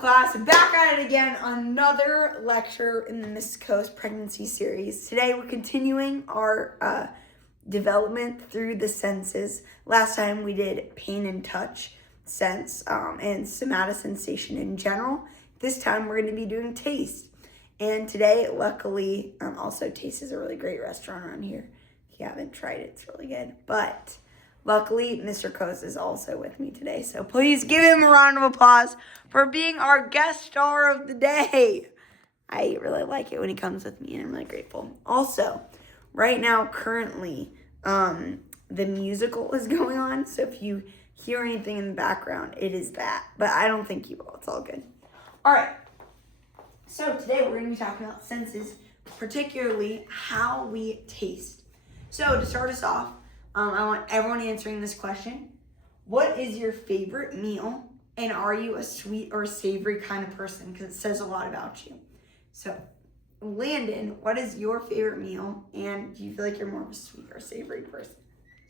class? Back at it again, another lecture in the Miss Cose Pregnancy Series. Today we're continuing our development through the senses. Last time we did pain and touch sense and somatosensation in general. This time we're going to be doing taste. And today, luckily, also Taste is a really great restaurant around here. If you haven't tried it, it's really good. But luckily, Mr. Cose is also with me today. So please give him a round of applause for being our guest star of the day. I really like it when he comes with me, and I'm really grateful. Also, right now, currently, the musical is going on. So if you hear anything in the background, it is that. But I don't think you will. It's all good. All right. So today we're going to be talking about senses, particularly how we taste. So to start us off, I want everyone answering this question. What is your favorite meal, and are you a sweet or savory kind of person? Because it says a lot about you. So, Landon, what is your favorite meal, and do you feel like you're more of a sweet or savory person?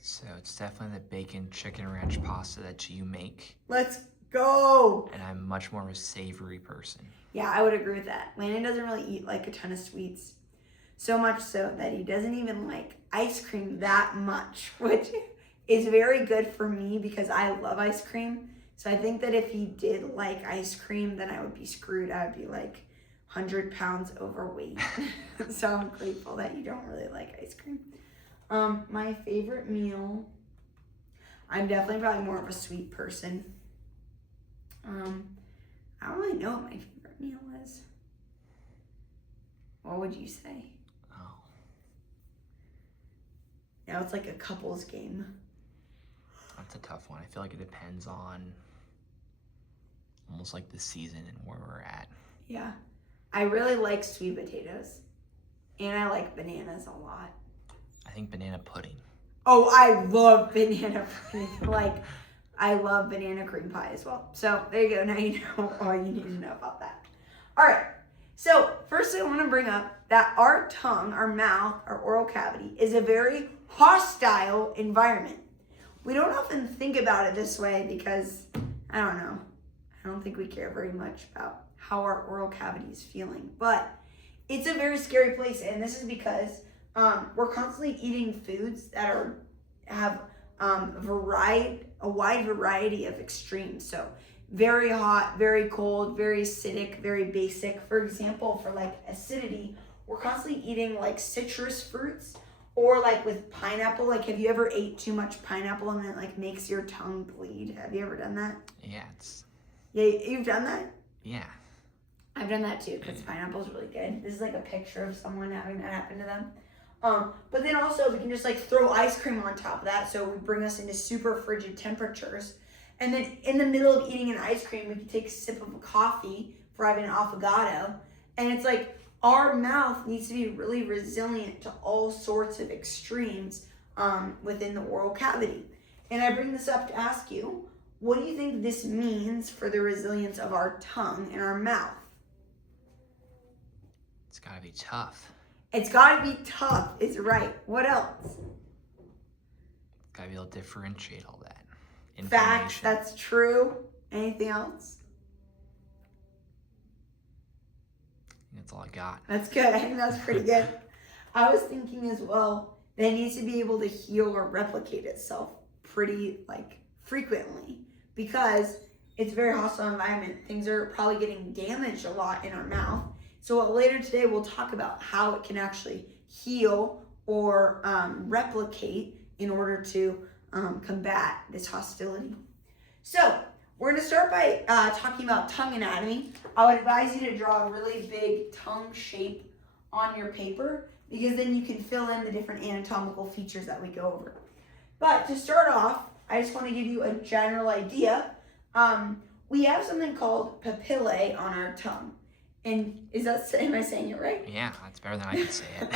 So it's definitely the bacon chicken ranch pasta that you make. Let's go! And I'm much more of a savory person. Yeah, I would agree with that. Landon doesn't really eat like a ton of sweets. So much so that he doesn't even like ice cream that much, which is very good for me because I love ice cream. So I think that if he did like ice cream, then I would be screwed. I would be like 100 pounds overweight. So I'm grateful that you don't really like ice cream. My favorite meal, I'm definitely probably more of a sweet person. I don't really know what my favorite meal is. What would you say? Oh. Now it's like a couples game. That's a tough one. I feel like it depends on almost like the season and where we're at. Yeah. I really like sweet potatoes. And I like bananas a lot. I think banana pudding. Oh, I love banana pudding. I love banana cream pie as well. So there you go. Now you know all you need to know about that. All right. So first I want to bring up that our tongue, our mouth, our oral cavity is a very hostile environment. We don't often think about it this way because, I don't know, I don't think we care very much about how our oral cavity is feeling. But it's a very scary place, and this is because we're constantly eating foods that have a wide variety of extremes. So very hot, very cold, very acidic, very basic. For example, for like acidity, we're constantly eating like citrus fruits, or like with pineapple. Like, have you ever ate too much pineapple and it like makes your tongue bleed? Have you ever done that? Yeah, Yeah, you've done that? Yeah. I've done that too because pineapple's really good. This is like a picture of someone having that happen to them. But then also we can just like throw ice cream on top of that, so we bring us into super frigid temperatures. And then in the middle of eating an ice cream, we can take a sip of a coffee for having an affogato. And it's like our mouth needs to be really resilient to all sorts of extremes within the oral cavity. And I bring this up to ask you, what do you think this means for the resilience of our tongue and our mouth? It's gotta be tough. It's gotta be tough, is right. What else? Gotta be able to differentiate all that. Facts, that's true. Anything else? That's all I got. That's good. I think that's pretty good. I was thinking as well that it needs to be able to heal or replicate itself pretty frequently, because it's a very hostile environment. Things are probably getting damaged a lot in our mouth. So later today we'll talk about how it can actually heal or replicate in order to combat this hostility. So we're going to start by talking about tongue anatomy. I would advise you to draw a really big tongue shape on your paper, because then you can fill in the different anatomical features that we go over. But to start off, I just want to give you a general idea. We have something called papillae on our tongue. And am I saying it right? Yeah, that's better than I could say it.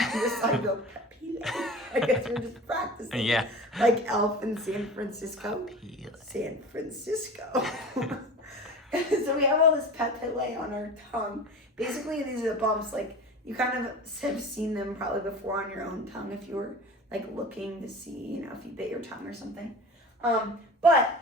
I go papillae. I guess we're just practicing. Yeah. Like Elf in San Francisco. Papillae. San Francisco. So we have all this papillae on our tongue. Basically, these are the bumps. Like, you kind of have seen them probably before on your own tongue if you were like looking to see, if you bit your tongue or something. But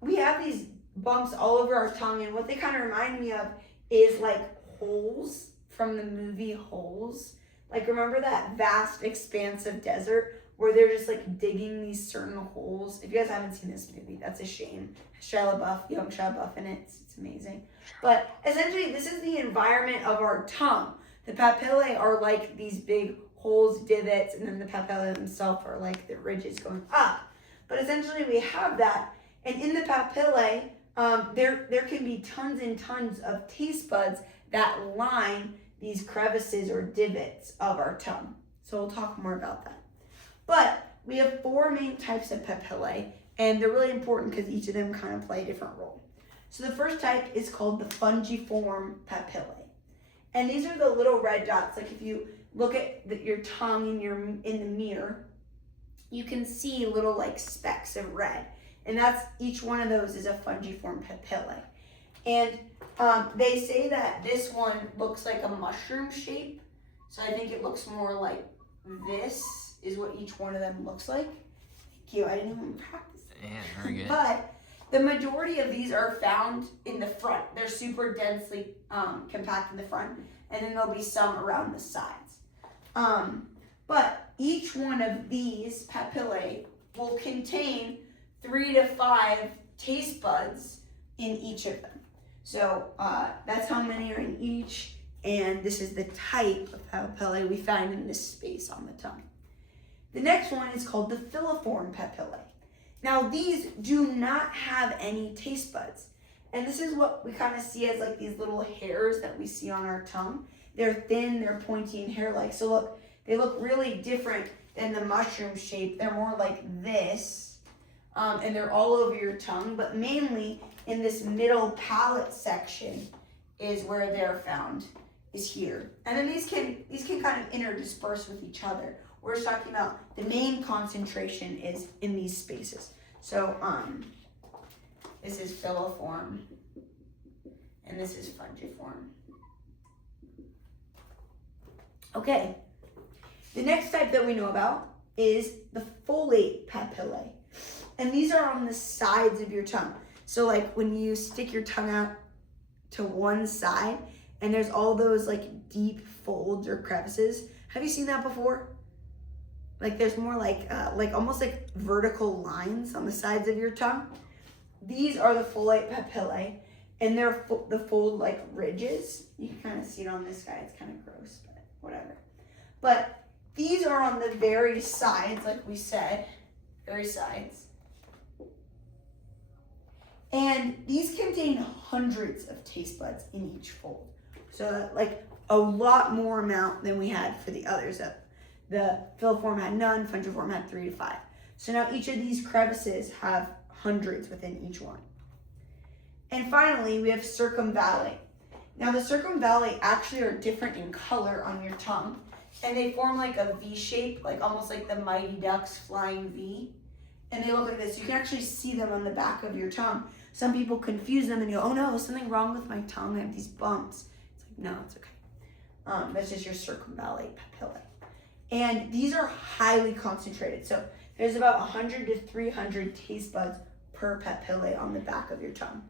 we have these bumps all over our tongue, and what they kind of remind me of is like holes from the movie Holes. Like, remember that vast expanse of desert where they're just like digging these certain holes? If you guys haven't seen this movie, that's a shame. Shia LaBeouf, young Shia LaBeouf in it. It's amazing. But essentially, this is the environment of our tongue. The papillae are like these big holes, divots, and then the papillae themselves are like the ridges going up. But essentially, we have that. And in the papillae, there can be tons and tons of taste buds that line these crevices or divots of our tongue. So we'll talk more about that. But we have 4 main types of papillae, and they're really important because each of them kind of play a different role. So the first type is called the fungiform papillae. And these are the little red dots. Like if you look at your tongue in the mirror, you can see little like specks of red. And that's, each one of those is a fungiform papillae. And they say that this one looks like a mushroom shape. So I think it looks more like this is what each one of them looks like. Thank you, I didn't even practice. Yeah, very good. But the majority of these are found in the front. They're super densely compact in the front. And then there'll be some around the sides. But each one of these papillae will contain 3 to 5 taste buds in each of them. So that's how many are in each, and this is the type of papillae we find in this space on the tongue. The next one is called the filiform papillae. Now these do not have any taste buds, and this is what we kind of see as like these little hairs that we see on our tongue. They're thin, they're pointy and hair-like. So look, they look really different than the mushroom shape. They're more like this, and they're all over your tongue, but mainly in this middle palate section is where they're found, is here. And then these can kind of interdisperse with each other. We're just talking about the main concentration is in these spaces. So this is filiform, and this is fungiform. Okay, the next type that we know about is the folate papillae. And these are on the sides of your tongue. So like when you stick your tongue out to one side and there's all those like deep folds or crevices. Have you seen that before? Like there's more like almost like vertical lines on the sides of your tongue. These are the folate papillae, and they're the fold like ridges. You can kind of see it on this guy. It's kind of gross, but whatever. But these are on the very sides, like we said, very sides. And these contain hundreds of taste buds in each fold. So like a lot more amount than we had for the others. The filiform had none, fungiform had 3 to 5. So now each of these crevices have hundreds within each one. And finally, we have circumvallate. Now the circumvallate actually are different in color on your tongue, and they form like a V shape, like almost like the Mighty Ducks flying V. And they look like this. You can actually see them on the back of your tongue. Some people confuse them and go, oh no, is something wrong with my tongue? I have these bumps. It's like, no, it's okay. That's just your circumvallate papillae. And these are highly concentrated. So there's about 100 to 300 taste buds per papillae on the back of your tongue.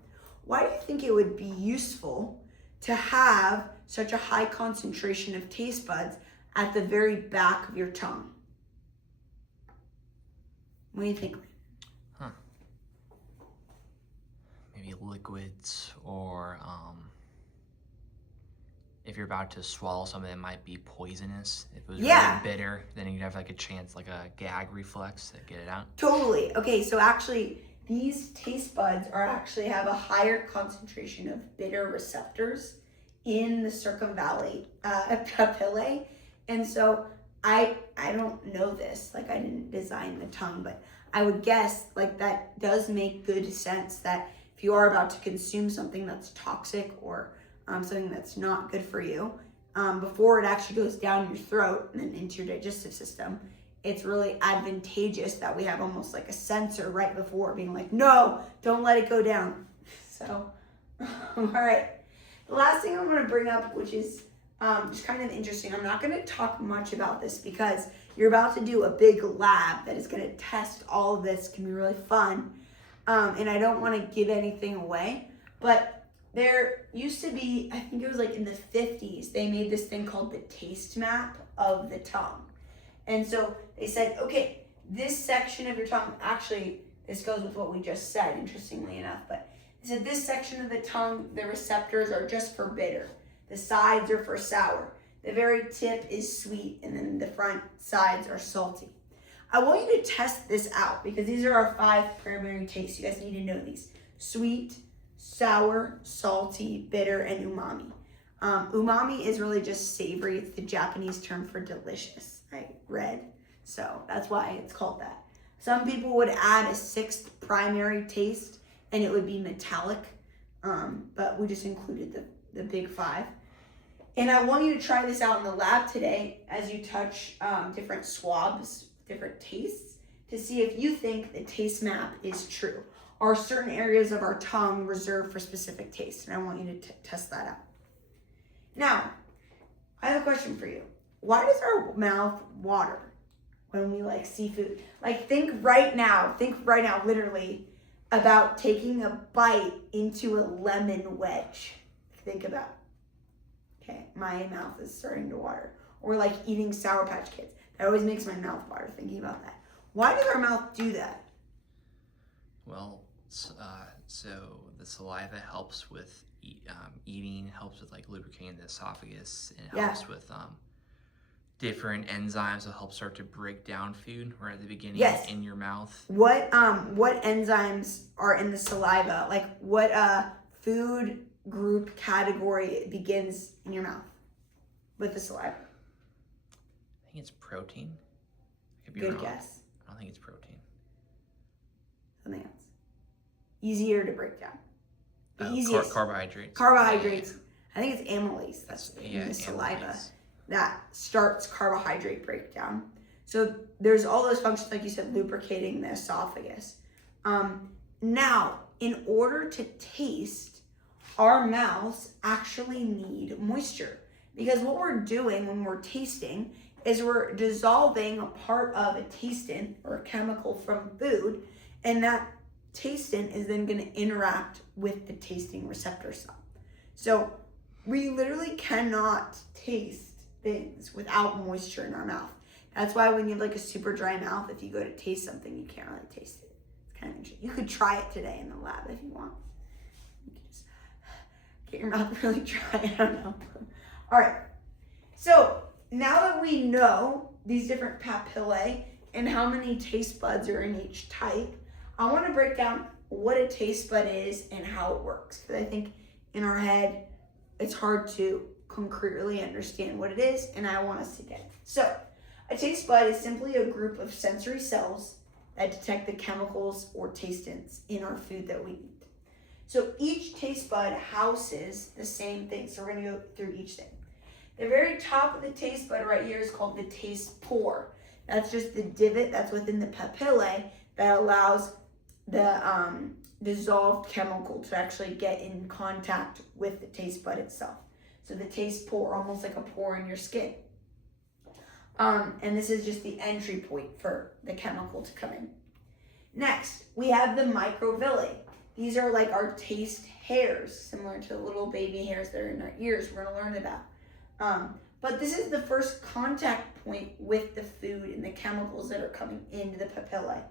Why do you think it would be useful to have such a high concentration of taste buds at the very back of your tongue? What do you think? Maybe liquids, or if you're about to swallow something that might be poisonous. If it was really bitter, then you'd have like a chance, like a gag reflex to get it out. Totally. Okay, so actually these taste buds have a higher concentration of bitter receptors in the circumvallate papillae. And so I don't know this, like I didn't design the tongue, but I would guess like that does make good sense that if you are about to consume something that's toxic or something that's not good for you, before it actually goes down your throat and then into your digestive system, it's really advantageous that we have almost like a sensor right before being like, no, don't let it go down. So, all right. The last thing I'm going to bring up, which is just kind of interesting. I'm not going to talk much about this because you're about to do a big lab that is going to test all of this. It can be really fun. and I don't want to give anything away, but there used to be, I think it was like in the 50s, they made this thing called the taste map of the tongue. And so they said, okay, this section of your tongue, actually, this goes with what we just said, interestingly enough, but they said this section of the tongue, the receptors are just for bitter. The sides are for sour. The very tip is sweet, and then the front sides are salty. I want you to test this out because these are our 5 primary tastes. You guys need to know these. Sweet, sour, salty, bitter, and umami. Umami is really just savory. It's the Japanese term for delicious, I read. So that's why it's called that. Some people would add a 6th primary taste, and it would be metallic, but we just included the big 5. And I want you to try this out in the lab today as you touch different swabs, different tastes, to see if you think the taste map is true. Are certain areas of our tongue reserved for specific tastes? And I want you to test that out. Now, I have a question for you. Why does our mouth water when we like seafood? Like think right now, literally, about taking a bite into a lemon wedge. Think about it. Okay, my mouth is starting to water. Or like eating Sour Patch Kids. That always makes my mouth water thinking about that. Why does our mouth do that? Well, so the saliva helps with eating, helps with like lubricating the esophagus, and it helps with different enzymes that help start to break down food right at the beginning in your mouth. What enzymes are in the saliva? Like what food group category begins in your mouth with the saliva? I think it's protein. I could be Good wrong. guess. I don't think it's protein. Something else. Easier to break down. The easiest. Carbohydrates. Carbohydrates. I think it's amylase. That's in the amylase. saliva that starts carbohydrate breakdown. So there's all those functions, like you said, lubricating the esophagus. Now, in order to taste, our mouths actually need moisture. Because what we're doing when we're tasting is we're dissolving a part of a tastin or a chemical from food, and that tastin is then going to interact with the tasting receptor cell. So we literally cannot taste things without moisture in our mouth. That's why when you have like a super dry mouth, if you go to taste something, you can't really taste it. It's kind of interesting. You could try it today in the lab if you want. You can just get your mouth really dry. I don't know. All right. So now that we know these different papillae and how many taste buds are in each type, I want to break down what a taste bud is and how it works. Because I think in our head, it's hard to concretely understand what it is, and I want us to get it. So a taste bud is simply a group of sensory cells that detect the chemicals or tastins in our food that we eat. So each taste bud houses the same thing. So we're going to go through each thing. The very top of the taste bud right here is called the taste pore. That's just the divot that's within the papillae that allows the dissolved chemical to actually get in contact with the taste bud itself. So the taste pore, almost like a pore in your skin. And this is just the entry point for the chemical to come in. Next, we have the microvilli. These are like our taste hairs, similar to the little baby hairs that are in our ears we're going to learn about. But this is the first contact point with the food and the chemicals that are coming into the papillae.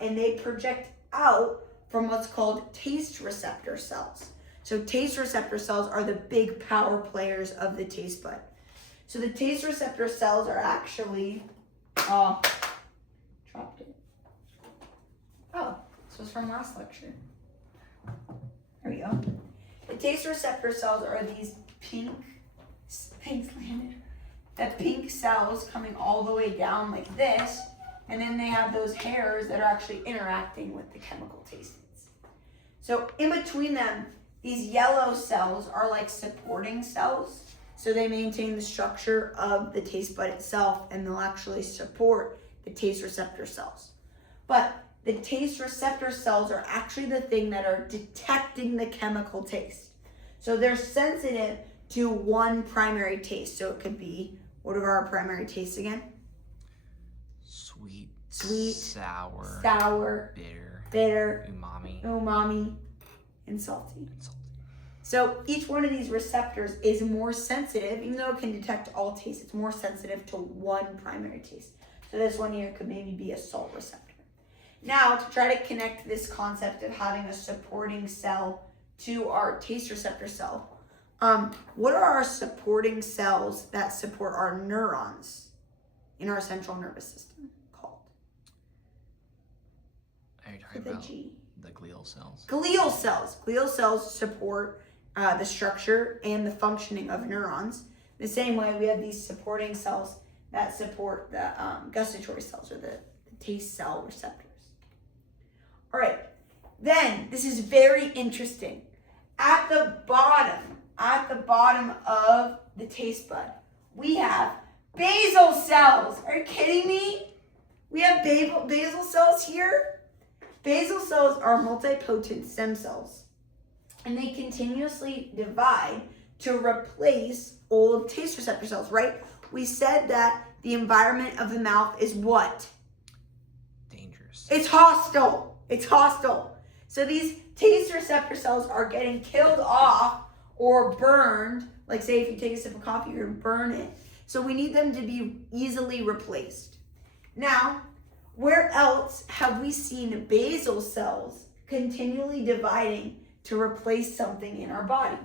And they project out from what's called taste receptor cells. So taste receptor cells are the big power players of the taste bud. So the taste receptor cells are actually, dropped it. Oh, this was from last lecture. There we go. The taste receptor cells are these pink, thanks Landon, that pink cells coming all the way down like this, and then they have those hairs that are actually interacting with the chemical tastings. So in between them, these yellow cells are like supporting cells. So they maintain the structure of the taste bud itself, and they'll actually support the taste receptor cells. But the taste receptor cells are actually the thing that are detecting the chemical taste. So they're sensitive to one primary taste. So it could be, what are our primary tastes again? Sweet, sour, bitter, bitter, umami, and salty. and salty. So each one of these receptors is more sensitive, even though it can detect all tastes, it's more sensitive to one primary taste. So this one here could maybe be a salt receptor. Now, to try to connect this concept of having a supporting cell to our taste receptor cell, what are our supporting cells that support our neurons in our central nervous system called? Are you talking about the glial cells? Glial cells. Glial cells support the structure and the functioning of neurons. The same way we have these supporting cells that support the gustatory cells, or the taste cell receptors. All right, then this is very interesting. At the bottom of the taste bud, we have basal cells. Are you kidding me? We have basal cells here. Basal cells are multipotent stem cells, and they continuously divide to replace old taste receptor cells, right? We said that the environment of the mouth is what? Dangerous. It's hostile. It's hostile. So these taste receptor cells are getting killed off or burned. Like, say, if you take a sip of coffee, you're going to burn it. So we need them to be easily replaced. Now, where else have we seen basal cells continually dividing to replace something in our body?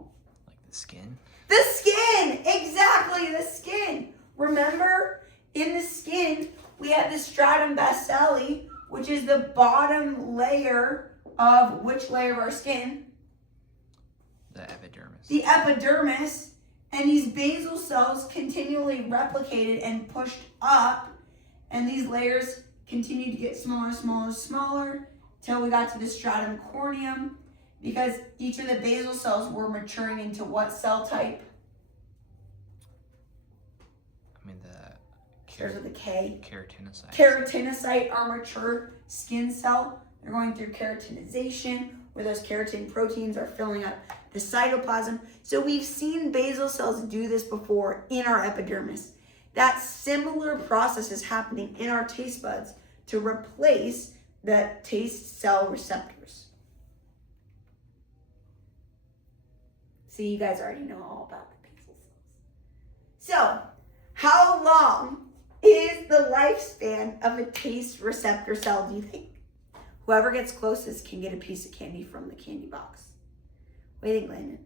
Like the skin? The skin! Exactly, the skin. Remember, in the skin, we have the stratum basale, which is the bottom layer of which layer of our skin? The epidermis. The epidermis. And these basal cells continually replicated and pushed up, and these layers continued to get smaller till we got to the stratum corneum, because each of the basal cells were maturing into what cell type? I mean, Starts with a K. Keratinocyte. Keratinocyte, our mature skin cell. They're going through keratinization, where those keratin proteins are filling up the cytoplasm. So we've seen basal cells do this before in our epidermis. That similar process is happening in our taste buds to replace the taste cell receptors. See, you guys already know all about the basal cells. So, how long is the lifespan of a taste receptor cell, do you think? Whoever gets closest can get a piece of candy from the candy box. What do you think, Landon?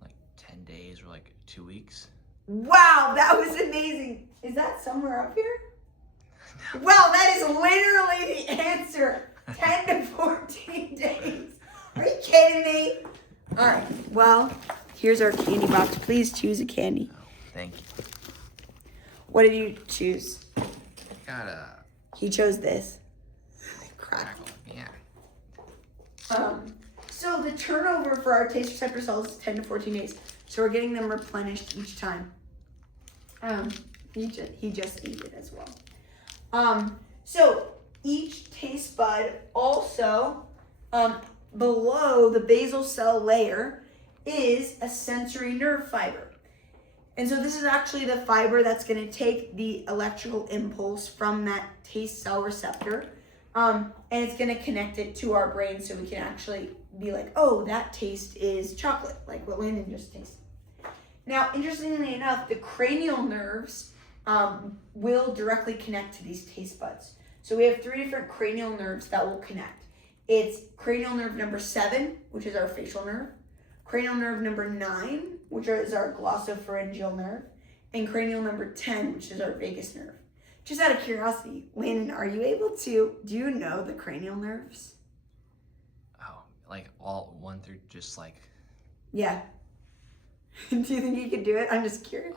Like 10 days or like 2 weeks. Wow, that was amazing. Is that somewhere up here? No. Wow, that is literally the answer. 10 to 14 days. Are you kidding me? All right, well, here's our candy box. Please choose a candy. Oh, thank you. What did you choose? Got a He chose this. crackle. Yeah. So the turnover for our taste receptor cells is 10 to 14 days. So we're getting them replenished each time. He just ate it as well. So each taste bud also, below the basal cell layer, is a sensory nerve fiber. And so this is actually the fiber that's going to take the electrical impulse from that taste cell receptor, and it's going to connect it to our brain so we can actually be like, oh, that taste is chocolate, like what Landon just tasted. Now, interestingly enough, the cranial nerves will directly connect to these taste buds. So we have 3 different cranial nerves that will connect. It's cranial nerve number 7, which is our facial nerve, cranial nerve number 9, which is our glossopharyngeal nerve, and cranial number 10, which is our vagus nerve. Just out of curiosity, Landon, do you know the cranial nerves? Oh, like all 1 through just like. Yeah. Do you think you could do it? I'm just curious.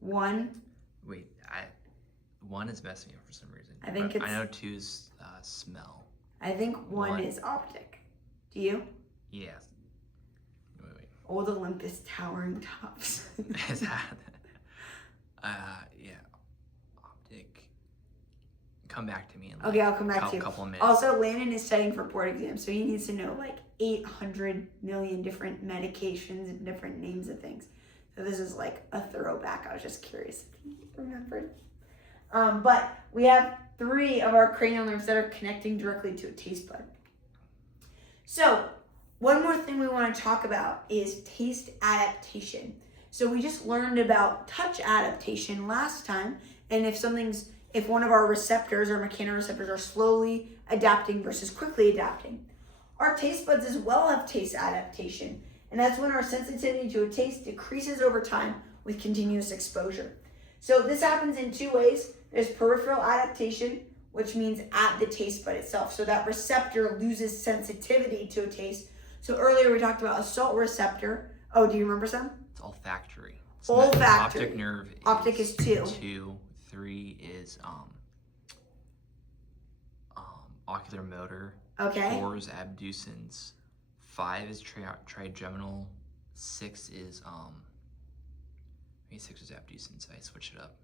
1. Wait, 1 is messing me up for some reason. I think I know 2's smell. I think 1 is optic. Do you? Yeah. Wait. Old Olympus towering tops. Is that? Yeah. Optic. Come back to me in Okay, I'll come back to you. Couple of minutes. Also, Landon is studying for board exams, so he needs to know like 800 million different medications and different names of things. So this is like a throwback. I was just curious if he remembered. But we have 3 of our cranial nerves that are connecting directly to a taste bud. So one more thing we want to talk about is taste adaptation. So we just learned about touch adaptation last time, and if one of our receptors or mechanoreceptors are slowly adapting versus quickly adapting. Our taste buds as well have taste adaptation, and that's when our sensitivity to a taste decreases over time with continuous exposure. So this happens in 2 ways. There's peripheral adaptation, which means at the taste bud itself. So that receptor loses sensitivity to a taste. So earlier we talked about a salt receptor. Oh, do you remember some? It's olfactory. Olfactory. Optic nerve. Optic is 2. 2. 3 is ocular motor. Okay. 4 is abducens. 5 is trigeminal. 6 is maybe 6 is abducens. I switched it up.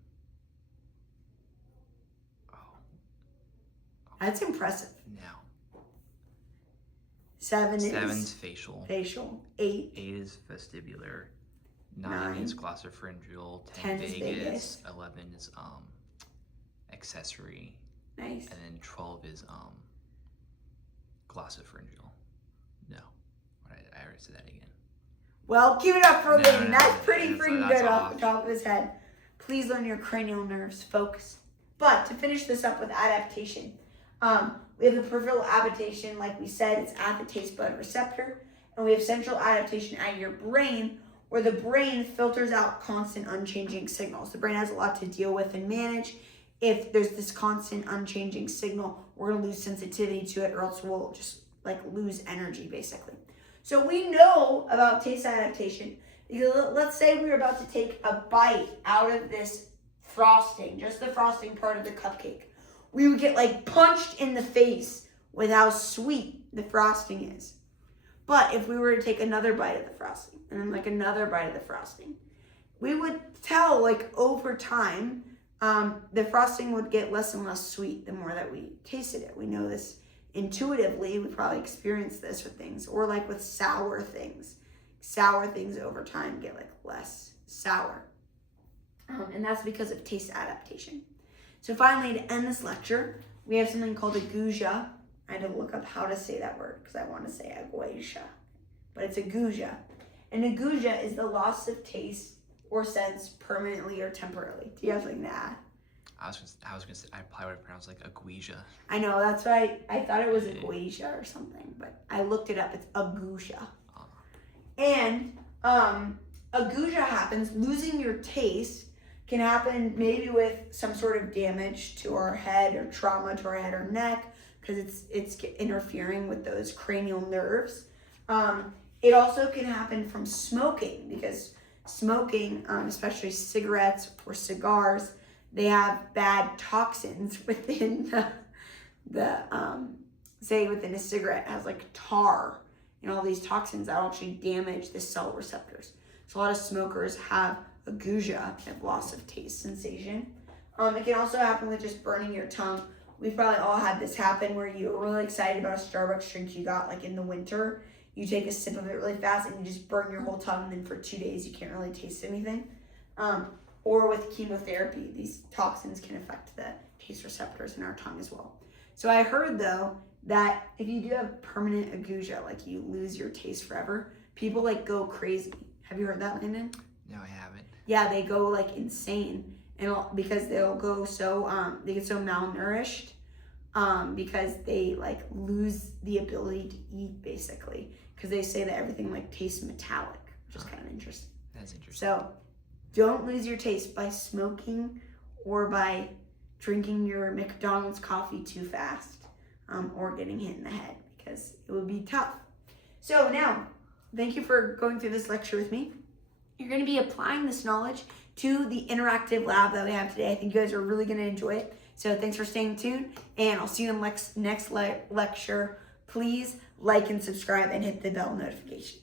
That's impressive. Now. 7 is facial. Facial. 8 is vestibular. 9 9 is glossopharyngeal. 10 is vagus. 11 is accessory. Nice. And then 12 is glossopharyngeal. No, I already said that again. Well, give it up for Lynn. No, That's pretty that's freaking good off off. the top of his head. Please learn your cranial nerves, folks. But to finish this up with adaptation, we have the peripheral adaptation, like we said, it's at the taste bud receptor. And we have central adaptation at your brain, where the brain filters out constant unchanging signals. The brain has a lot to deal with and manage. If there's this constant unchanging signal, we're gonna lose sensitivity to it, or else we'll just lose energy basically. So we know about taste adaptation because let's say we were about to take a bite out of this frosting, just the frosting part of the cupcake. We would get punched in the face with how sweet the frosting is. But if we were to take another bite of the frosting and then another bite of the frosting, we would tell over time the frosting would get less and less sweet the more that we tasted it. We know this intuitively. We probably experienced this with things, or with sour things. Sour things over time get less sour. And that's because of taste adaptation. So finally, to end this lecture, we have something called agousia. I had to look up how to say that word because I want to say agousia, but it's agousia. And agousia is the loss of taste or sense permanently or temporarily. Do you have something to add? I was gonna say, I probably would have pronounced agousia. I know, that's why I thought it was agousia or something, but I looked it up. It's agousia. And agousia happens, losing your taste can happen maybe with some sort of damage to our head or trauma to our head or neck because it's interfering with those cranial nerves. It also can happen from smoking because smoking, especially cigarettes or cigars, they have bad toxins within say within a cigarette has tar and all these toxins that actually damage the cell receptors. So a lot of smokers have agousia, have loss of taste sensation. It can also happen with just burning your tongue. We've probably all had this happen where you were really excited about a Starbucks drink you got in the winter. You take a sip of it really fast and you just burn your whole tongue, and then for 2 days you can't really taste anything. Or with chemotherapy, these toxins can affect the taste receptors in our tongue as well. So I heard though that if you do have permanent agousia, you lose your taste forever, people go crazy. Have you heard that, Landon? No, I haven't. Yeah, they go insane, and because they'll go they get so malnourished, because they lose the ability to eat basically, because they say that everything tastes metallic, which is kind of interesting. That's interesting. So don't lose your taste by smoking or by drinking your McDonald's coffee too fast, or getting hit in the head, because it would be tough. So now, thank you for going through this lecture with me. You're going to be applying this knowledge to the interactive lab that we have today. I think you guys are really going to enjoy it. So thanks for staying tuned, and I'll see you in the next lecture. Please like and subscribe and hit the bell notification.